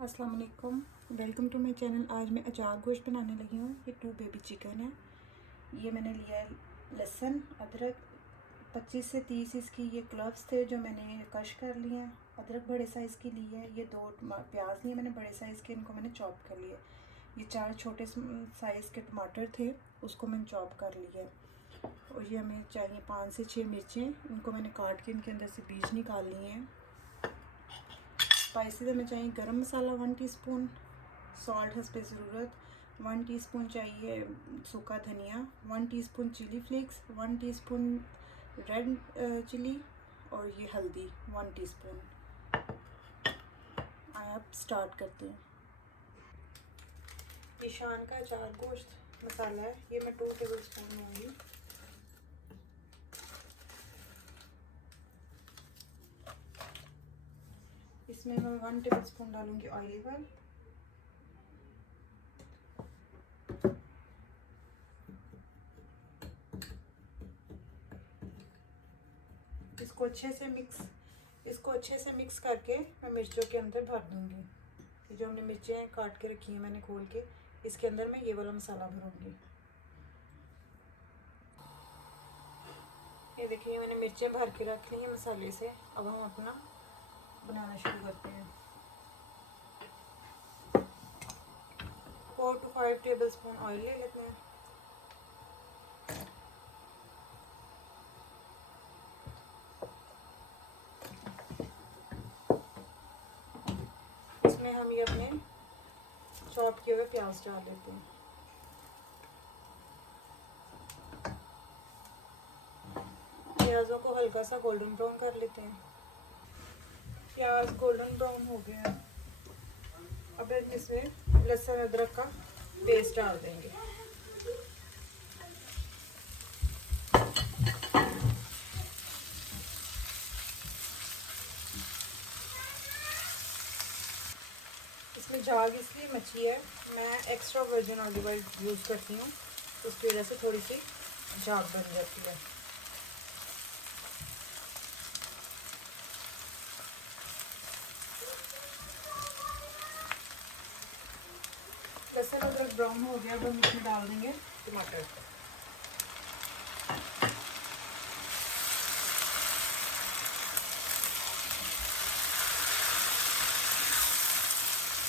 अस्सलाम वालेकुम, welcome to my channel. आज मैं अचार गोश्त बनाने लगी हूँ। ये 2 बेबी चिकन है। ये मैंने लिया है लहसुन अदरक 25 से 30 इसकी ये क्लव्स थे जो मैंने कश कर लिए हैं। अदरक बड़े साइज़ की ली है। ये 2 प्याज लिए मैंने बड़े साइज़ के, इनको मैंने चॉप कर लिया। ये 4 छोटे साइज़ के टमाटर थे, उसको मैंने चॉप कर लिया। और ये हमें चाहिए 5 से 6 मिर्चें, इनको मैंने काट के इनके अंदर से बीज निकाल लिए हैं। स्पाइसी में चाहिए गरम मसाला 1 टीस्पून, सॉल्ट है पे ज़रूरत, 1 टीस्पून चाहिए सूखा धनिया, 1 teaspoon chili flakes, 1 teaspoon red chili और ये हल्दी 1 टीस्पून। आइए आप स्टार्ट करते हैं। निशान का अचार गोश्त मसाला है, ये मैं 2 टेबल स्पून लूँगी। इसमें मैं 1 टेबल स्पून डालूँगी ऑलिव ऑयल, इसको अच्छे से मिक्स करके मैं मिर्चों के अंदर भर दूँगी। ये जो हमने मिर्चें काट के रखी हैं मैंने खोल के, इसके अंदर मैं ये वाला मसाला भरूँगी। ये देखिए मैंने मिर्चें भर के रख ली हैं मसाले से। अब हम अपना बनाना शुरू करते हैं। 4 to 5 टेबल स्पून ऑयल ले लेते हैं। इसमें हम ये अपने चॉप किए हुए प्याज डाल लेते हैं। प्याज़ों को हल्का सा गोल्डन ब्राउन कर लेते हैं। प्याज गोल्डन ब्राउन हो गया है। अब इसमें लहसुन अदरक का पेस्ट डाल देंगे। इसमें झाग इसलिए मची है, मैं extra virgin olive oil use करती हूँ, उसकी वजह से थोड़ी सी झाग बन जाती है। लहसुन अदरक ब्राउन हो गया, अब हम इसमें डाल देंगे टमाटर।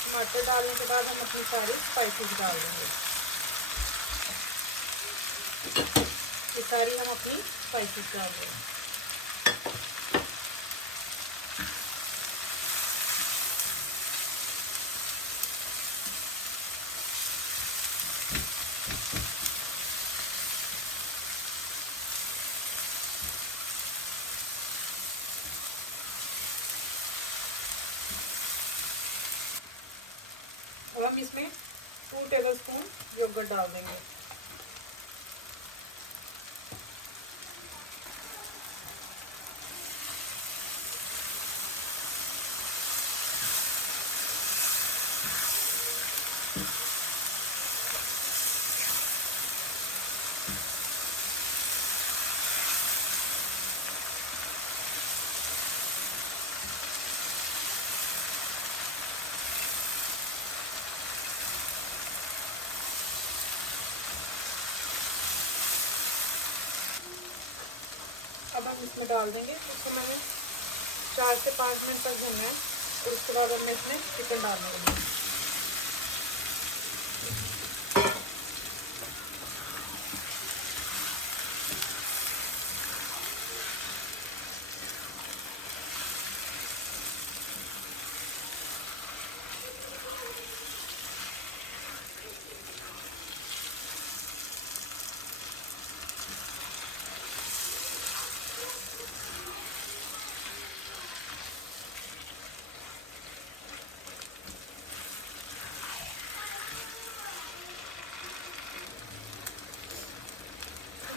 टमाटर डालने के बाद हम अपनी सारी स्पाइसेस डाल देंगे। ये सारी हम अपनी स्पाइसेस डाल देंगे। अब हम इसमें 2 टेबल स्पून योगर्ट डाल देंगे। अब हम इसमें डाल देंगे, इसको मैंने 4 से 5 मिनट तक भूनना है। तो उसके बाद हम इसमें चिकन डाल देंगे।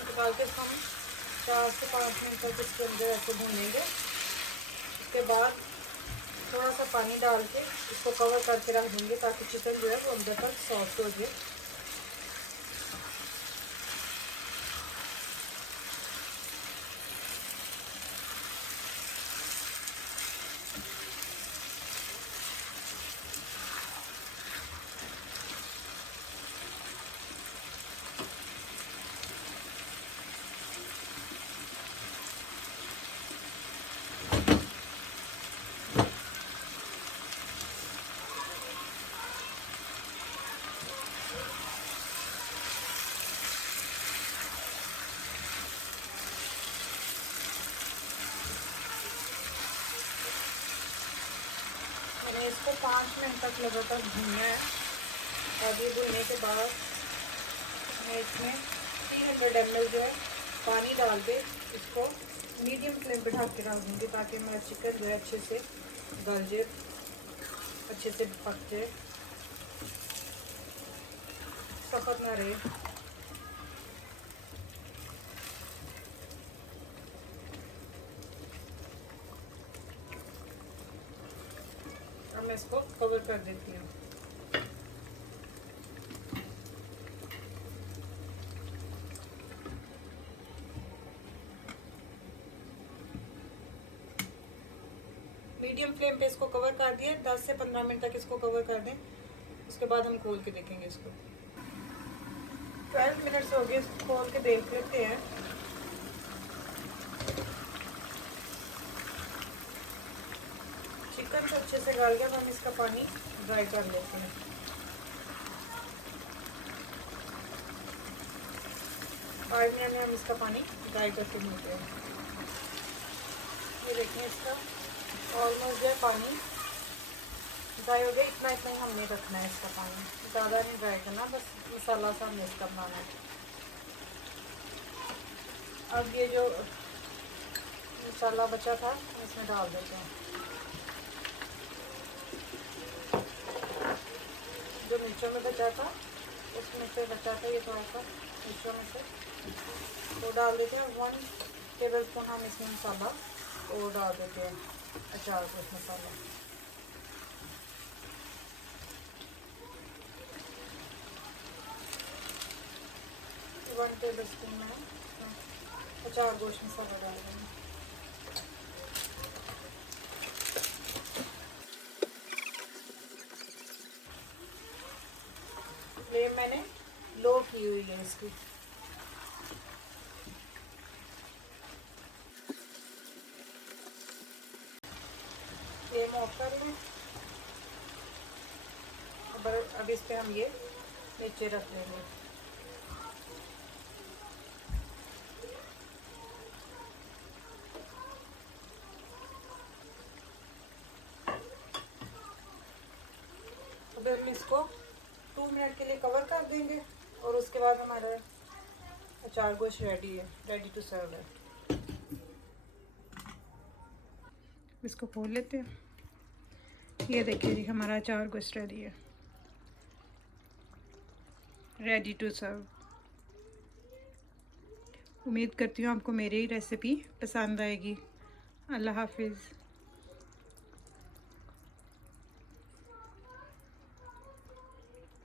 निकाल के हम 4 से 5 मिनट तक इसके अंदर ऐसे भूनेंगे। उसके बाद थोड़ा सा पानी डाल के इसको कवर करके रख देंगे ताकि चिकन जो है वो अंदर तक सॉफ्ट हो जाए। इसको 5 मिनट तक लगातार भूनना है। और ये भूनने के बाद मैं इसमें 300 ml जो है पानी डाल के इसको मीडियम फ्लेम पे ढक के रख दूँगी, ताकि मेरा चिकन जो है अच्छे से गल जाए, अच्छे से पक जाए, सख्त ना रहे। अब मैं इसको कवर कर देती हूँ। मीडियम फ्लेम पे इसको कवर कर दिया, 10 से 15 मिनट तक इसको कवर कर दें। उसके बाद हम खोल के देखेंगे इसको। 12 मिनट्स हो गए, इसको खोल के देख लेते हैं। चिकन तो अच्छे से गल गया, हम इसका पानी ड्राई कर लेते हैं। आज में हम इसका पानी ड्राई करके लेते हैं। ये देखिए, इसका ऑलमोस्ट जो है पानी ड्राई हो गया। इतना इतना ही हमने रखना है इसका पानी, ज़्यादा नहीं ड्राई करना, बस मसाला सा हमने इसका बनाना है। अब ये जो मसाला बचा था इसमें डाल देते हैं। जो मिर्चों में बचा था, उसमें से बचा था ये थोड़ा सा मिर्चों में से, तो डाल देते हैं। 1 टेबलस्पून हम इसमें मसाला वो डाल देते हैं, अचार गोश्त मसाला। वन टेबलस्पून में अचार गोश्त मसाला डाल देंगे। फ्लेम मैंने लो की हुई है इसकी। फ्लेम ऑफ कर लें। अब इस पे हम ये नीचे रख लेंगे। अब हम इसको 2 मिनट के लिए कवर कर देंगे, और उसके बाद हमारा अचार गोश्त रेडी है, रेडी टू सर्व है। इसको खोल लेते हैं। ये देखिए जी, हमारा अचार गोश्त रेडी है, रेडी टू सर्व। उम्मीद करती हूँ आपको मेरी रेसिपी पसंद आएगी। अल्लाह हाफिज़।